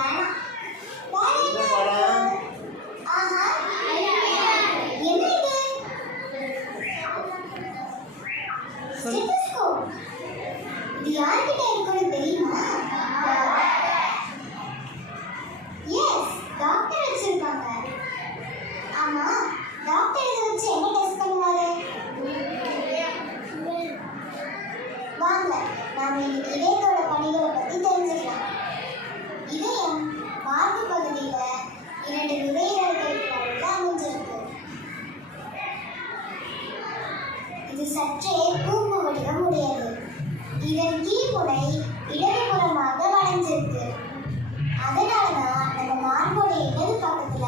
வேணாம். வேற என்ன? ஆஹா, என்ன இது? ஸ்டெத்தோஸ்கோப். இது யார்கிட்ட இருக்குன்னு தெரியுமா? எஸ், டாக்டர் வச்சிருக்காங்க. ஆமா, டாக்டர் இதை வச்சு என்ன டெஸ்ட் பண்ணுவாரு? வாங்க, நாம இன்னைக்கு இதயத்தோட பணிகளை பத்தி தெரிஞ்சுக்கலாம். இதயம் மார்பு பகுதியில 2 நுரையீரல்களுக்கு நடுவில் அமைஞ்சிருக்கு. இது சற்றே கூம்பு வடிவம் உடையது. இதன் கீழ்முனை இடதுபுறமாக வளைஞ்சிருக்கு. அதனாலதான் நம்ம மார்போட இடது பக்கத்துல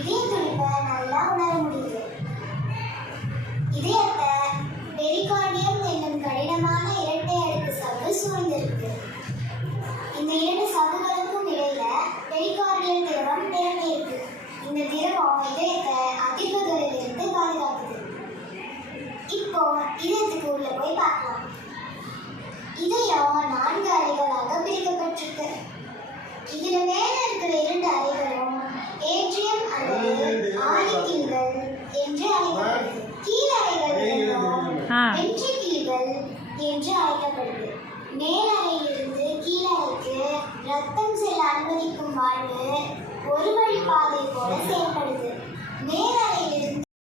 இதய துடிப்பை நல்லா உணர முடியுது. இதயத்தை பெரிகார்டியம் என்னும் கடினமான இரட்டை அடுக்கு சவ்வு சூழ்ந்திருக்கு. இந்த 2 சவ்வுகளுக்கும் இடையில பெரிகார்டியல் திரவம் தேங்கி இருக்கு. இந்த திரவம் இதயத்தை அதிர்வுகளிலிருந்து பாதுகாக்குது. இப்போ இதயத்துக்கு உள்ள போய் பார்க்கலாம். இதயம் 4 அறைகளாக பிரிக்கப்பட்டிருக்கு. இதுல மேல இருக்கிற 2 அறைகளும் ஏட்ரியம் அல்லது ஆழித்தீர்கள் என்று அழைக்கப்படுது. கீழறைகள் வென்ட்ரிக்கிள்கள் என்று அழைக்கப்படுது. மேலறையிலிருந்து கீழறைக்கு ரத்தம் செல்ல அனுமதிக்கும் வாழ்வு ஒரு வழி பாதை போல செயல்படுது. மேலறையிலிருந்து